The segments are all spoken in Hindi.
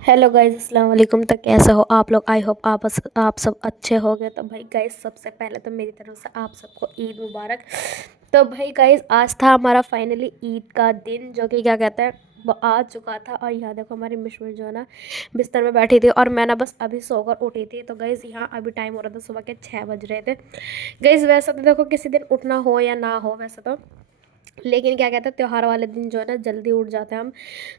हेलो गाइस, अस्सलाम वालेकुम। तो कैसे हो आप लोग? आई होप आप सब अच्छे हो गए। तो भाई गाइस, सबसे पहले तो मेरी तरफ से आप सबको ईद मुबारक। तो भाई गाइस, आज था हमारा फाइनली ईद का दिन, जो कि क्या कहते हैं वो आ चुका था। और यहाँ देखो हमारी मिशमिश जो है ना बिस्तर में बैठी थी, और मैं ना बस अभी सोकर उठी थी। तो गाइस यहाँ अभी टाइम हो रहा था, सुबह के 6 बज रहे थे। गाइस वैसे तो देखो किसी दिन उठना हो या ना हो वैसे तो, लेकिन क्या कहते हैं त्योहार वाले दिन जो है ना जल्दी उठ जाते हैं हम।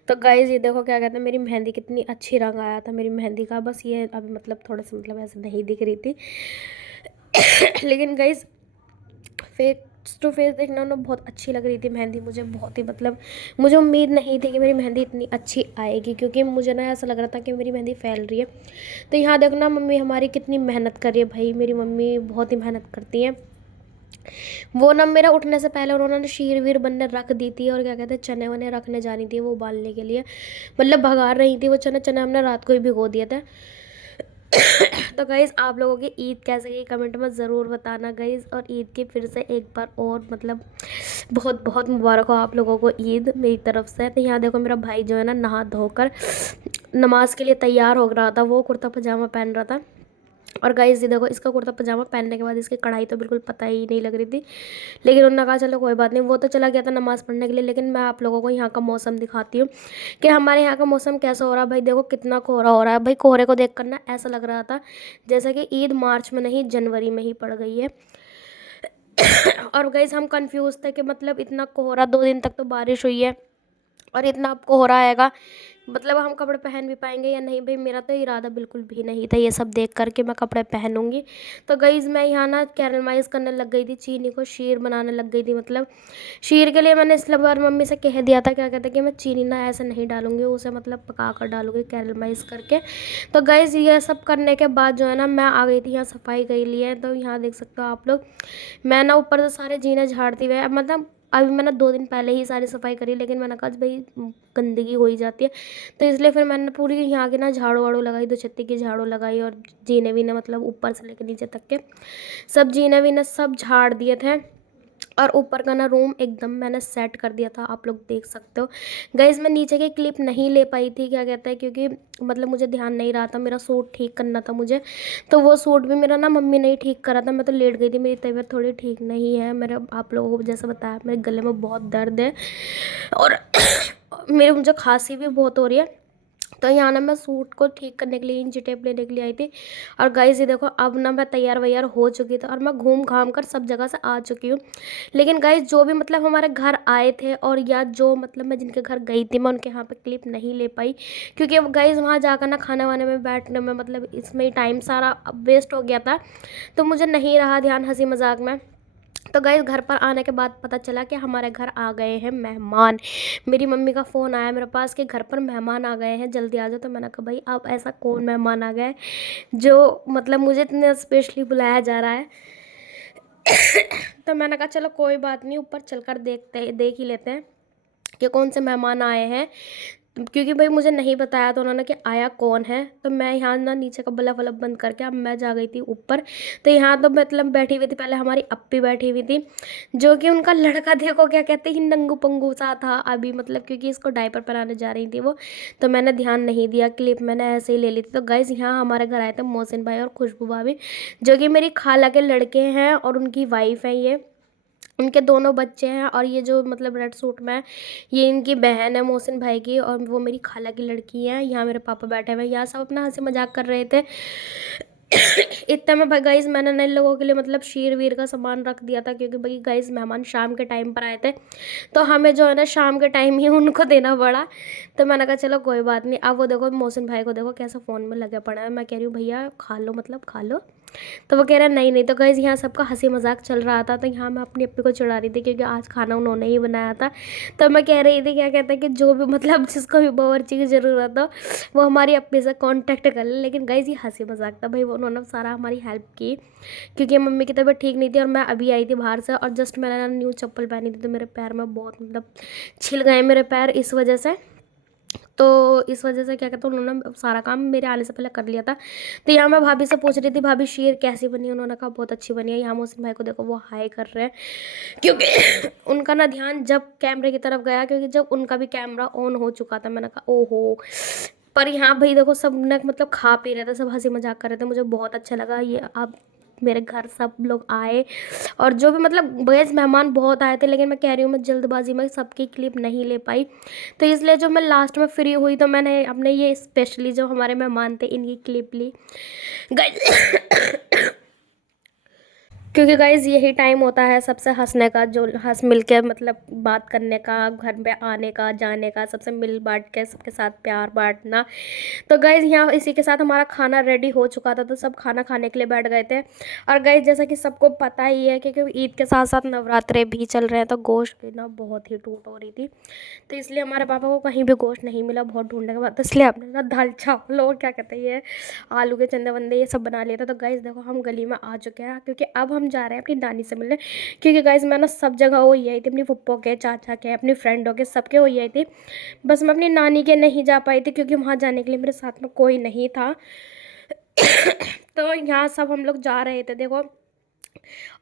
तो गाइज़ ये देखो क्या कहते हैं, मेरी मेहंदी कितनी अच्छी रंग आया था मेरी मेहंदी का। बस ये अभी मतलब थोड़ा सा मतलब ऐसे नहीं दिख रही थी लेकिन गाइज़ फेस टू फेस देखना ना बहुत अच्छी लग रही थी मेहंदी मुझे, बहुत ही मतलब मुझे उम्मीद नहीं थी कि मेरी मेहंदी इतनी अच्छी आएगी, क्योंकि मुझे ना ऐसा लग रहा था कि मेरी मेहंदी फैल रही है। तो यहाँ देखना मम्मी हमारी कितनी मेहनत कर रही है। भाई मेरी मम्मी बहुत ही मेहनत करती हैं। वो ना मेरा उठने से पहले उन्होंने शीर वीर बनने रख दी थी, और क्या कहते हैं चने वने रखने जानी थी वो उबालने के लिए, मतलब भगा रही थी वो चने। चने हमने रात को ही भिगो दिए थे तो गाइज़ आप लोगों की ईद कैसे गई कमेंट में ज़रूर बताना गाइज़। और ईद की फिर से एक बार और मतलब बहुत बहुत मुबारक हो आप लोगों को ईद मेरी तरफ से। तो यहाँ देखो मेरा भाई जो है ना नहा धोकर नमाज के लिए तैयार हो रहा था, वो कुर्ता पजामा पहन रहा था। और गाइस ये देखो इसका कुर्ता पजामा पहनने के बाद इसकी कढ़ाई तो बिल्कुल पता ही नहीं लग रही थी, लेकिन उन्होंने कहा चलो कोई बात नहीं। वो तो चला गया था नमाज़ पढ़ने के लिए, लेकिन मैं आप लोगों को यहाँ का मौसम दिखाती हूँ कि हमारे यहाँ का मौसम कैसा हो रहा है। भाई देखो कितना कोहरा हो रहा है। भाई कोहरे को देख कर ना ऐसा लग रहा था जैसे कि ईद मार्च में नहीं जनवरी में ही पड़ गई है और गाइस हम कंफ्यूज थे कि मतलब इतना कोहरा, 2 दिन तक तो बारिश हुई है और इतना अब कोहरा आएगा, मतलब हम कपड़े पहन भी पाएंगे या नहीं। भाई मेरा तो इरादा बिल्कुल भी नहीं था ये सब देख कर के मैं कपड़े पहनूंगी। तो गईज़ मैं यहाँ ना कैरमाइज़ करने लग गई थी, चीनी को शीर बनाने लग गई थी। मतलब शीर के लिए मैंने इस बार मम्मी से कह दिया था, क्या कहते हैं कि मैं चीनी ना ऐसे नहीं डालूंगी, उसे मतलब पका कर डालूंगी कैरमाइज़ करके। तो गईज़ ये सब करने के बाद जो है ना मैं आ गई थी यहाँ सफाई के लिए। तो यहाँ देख सकते हो आप लोग, मैं ना ऊपर से सारे जीने झाड़ती हुए, मतलब अभी मैंने 2 दिन पहले ही सारी सफाई करी, लेकिन मैंने कहा भाई गंदगी हो ही जाती है। तो इसलिए फिर मैंने पूरी यहाँ की ना झाड़ू वाड़ू लगाई, 2 छत्ती की झाड़ू लगाई, और जीने वीने मतलब ऊपर से लेकर नीचे तक के सब जीने वीने सब झाड़ दिए थे। और ऊपर का ना रूम एकदम मैंने सेट कर दिया था, आप लोग देख सकते हो। गाइस मैं नीचे की क्लिप नहीं ले पाई थी, क्या कहते हैं, क्योंकि मतलब मुझे ध्यान नहीं रहा था, मेरा सूट ठीक करना था मुझे। तो वो सूट भी मेरा ना मम्मी ने ही ठीक करा था, मैं तो लेट गई थी। मेरी तबीयत थोड़ी ठीक नहीं है, मेरे आप लोगों को जैसे बताया मेरे गले में बहुत दर्द है, और मेरे मुझे खांसी भी बहुत हो रही है। तो यहाँ ना मैं सूट को ठीक करने के लिए इंची टेप लेने के लिए आई थी। और गाइस ये देखो अब ना मैं तैयार वैयार हो चुकी थी, और मैं घूम घाम कर सब जगह से आ चुकी हूँ। लेकिन गाइस जो भी मतलब हमारे घर आए थे, और या जो मतलब मैं जिनके घर गई थी, मैं उनके यहाँ पे क्लिप नहीं ले पाई, क्योंकि गाइस वहाँ जाकर ना खाने वाने में बैठने में मतलब इसमें ही टाइम सारा वेस्ट हो गया था। तो मुझे नहीं रहा ध्यान हंसी मजाक में। तो गाइस घर पर आने के बाद पता चला कि हमारे घर आ गए हैं मेहमान। मेरी मम्मी का फ़ोन आया मेरे पास कि घर पर मेहमान आ गए हैं, जल्दी आ जाओ। तो मैंने कहा भाई अब ऐसा कौन मेहमान आ गया है जो मतलब मुझे इतने स्पेशली बुलाया जा रहा है तो मैंने कहा चलो कोई बात नहीं, ऊपर चलकर देख ही लेते हैं कि कौन से मेहमान आए हैं, क्योंकि भाई मुझे नहीं बताया तो उन्होंने कि आया कौन है। तो मैं यहाँ ना नीचे का बल्ब वल्ब बंद करके अब मैं जा गई थी ऊपर। तो यहाँ तो मतलब बैठी हुई थी, पहले हमारी अप्पी बैठी हुई थी, जो कि उनका लड़का देखो क्या कहते हैं नंगू पंगू सा था अभी, मतलब क्योंकि इसको डायपर पहनाने जा रही थी वो। तो मैंने ध्यान नहीं दिया, क्लिप मैंने ऐसे ही ले ली थी। तो गाइस यहाँ हमारे घर आए थे मोहसिन भाई और खुशबू भाभी, जो कि मेरी खाला के लड़के हैं और उनकी वाइफ है ये, उनके दोनों बच्चे हैं। और ये जो मतलब रेड सूट में है, ये इनकी बहन है मोहसिन भाई की, और वो मेरी खाला की लड़की है। यहाँ मेरे पापा बैठे हुए हैं, यहाँ सब अपना हंसी मजाक कर रहे थे इतना में भाई गाइस मैंने नए लोगों के लिए मतलब शीर वीर का सामान रख दिया था, क्योंकि भाई गाइस मेहमान शाम के टाइम पर आए थे, तो हमें जो है ना शाम के टाइम ही उनको देना पड़ा। तो मैंने कहा चलो कोई बात नहीं। अब वो देखो मोहसिन भाई को देखो कैसा फ़ोन में लगे पड़ा है। मैं कह रही हूँ भैया खा लो, मतलब खा लो। तो वो कह रहा है नहीं नहीं। तो गाइस यहाँ सबका हंसी मजाक चल रहा था। तो यहाँ मैं अपनी अप्पी को चिढ़ा रही थी, क्योंकि आज खाना उन्होंने ही बनाया था। तो मैं कह रही थी क्या कहते हैं कि जो भी मतलब जिसको भी बावर्ची की ज़रूरत हो वो हमारी अप्पी से कांटेक्ट कर ले। लेकिन गाइस ये हंसी मजाक था भाई, वो उन्होंने सारा हमारी हेल्प की, क्योंकि मम्मी की तबीयत ठीक नहीं थी और मैं अभी आई थी बाहर से, और जस्ट मैंने ना न्यू चप्पल पहनी थी, तो मेरे पैर में बहुत मतलब छिल गए मेरे पैर इस वजह से। तो इस वजह से क्या कहते हैं उन्होंने सारा काम मेरे आने से पहले कर लिया था। तो यहाँ मैं भाभी से पूछ रही थी भाभी शीर कैसी बनी, उन्होंने कहा बहुत अच्छी बनी है। यहाँ मोहसिन भाई को देखो वो हाई कर रहे हैं, क्योंकि उनका ना ध्यान जब कैमरे की तरफ गया, क्योंकि जब उनका भी कैमरा ऑन हो चुका था, मैंने कहा ओहो पर यहाँ भाई देखो सब ने मतलब खा पी रहे थे, सब हंसी मजाक कर रहे थे, मुझे बहुत अच्छा लगा ये। अब मेरे घर सब लोग आए और जो भी मतलब बेस मेहमान बहुत आए थे, लेकिन मैं कह रही हूँ मैं जल्दबाजी में सबकी क्लिप नहीं ले पाई, तो इसलिए जो मैं लास्ट में फ्री हुई तो मैंने अपने ये स्पेशली जो हमारे मेहमान थे इनकी क्लिप ली गाइस। क्योंकि गाइज़ यही टाइम होता है सबसे हंसने का, जो हंस मिल के मतलब बात करने का, घर पे आने का, जाने का, सबसे मिल बांट के सबके साथ प्यार बांटना। तो गाइज़ यहाँ इसी के साथ हमारा खाना रेडी हो चुका था, तो सब खाना खाने के लिए बैठ गए थे। और गाइज़ जैसा कि सबको पता ही है कि क्योंकि ईद के साथ साथ नवरात्रे भी चल रहे हैं, तो गोश्त भी ना बहुत ही टूट हो रही थी, तो इसलिए हमारे पापा को कहीं भी गोश्त नहीं मिला बहुत ढूंढने के बाद, तो इसलिए हमने ना दाल चावल और क्या कहते हैं ये आलू के चंदे वंदे ये सब बना लिया था। तो गाइज़ देखो हम गली में आ चुके हैं, क्योंकि अब हम जा रहे हैं अपनी नानी से मिलने, क्योंकि गाइज़ मैं ना सब जगह हो ही आई थी, अपनी पप्पो के, चाचा के, अपनी फ्रेंडों के, सबके हो ही आई थी। बस मैं अपनी नानी के नहीं जा पाई थी, क्योंकि वहाँ जाने के लिए मेरे साथ में कोई नहीं था। तो यहाँ सब हम लोग जा रहे थे देखो,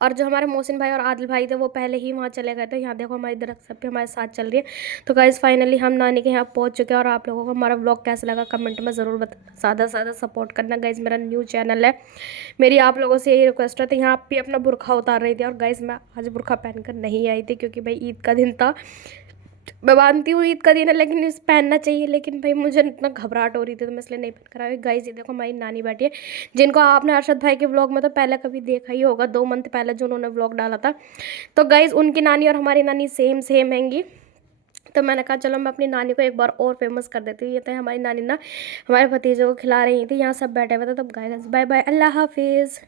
और जो हमारे मोहसिन भाई और आदिल भाई थे वो पहले ही वहाँ चले गए थे। यहाँ देखो हमारी दरख्त सब भी हमारे साथ चल रही है। तो गाइज़ फाइनली हम नानी के यहाँ पहुँच चुके हैं, और आप लोगों को हमारा व्लॉग कैसा लगा कमेंट में ज़रूर बताना, ज़्यादा से ज़्यादा सपोर्ट करना गाइज़, मेरा न्यू चैनल है, मेरी आप लोगों से यही रिक्वेस्ट है। तो यहाँ भी अपना बुरखा उतार रही थी, और गाइज़ मैं आज बुरखा पहनकर नहीं आई थी, क्योंकि भाई ईद का दिन था, मैं मानती हूँ ईद का दिन है, लेकिन इस पहनना चाहिए, लेकिन भाई मुझे इतना घबराहट हो रही थी तो मैं इसलिए नहीं पहन कर आई। गाइस ये देखो हमारी नानी बैठी है, जिनको आपने अरशद भाई के व्लॉग में तो पहले कभी देखा ही होगा, 2 मंथ पहले जो उन्होंने व्लॉग डाला था। तो गाइस उनकी नानी और हमारी नानी सेम सेम हैंगी, तो मैंने कहा चलो मैं अपनी नानी को एक बार और फेमस कर देती हूँ। ये तो हमारी नानी ना हमारे भतीजे को खिला रही थी, यहाँ सब बैठे हुए थे। तब गाइस बाय बाय, अल्लाह हाफिज़।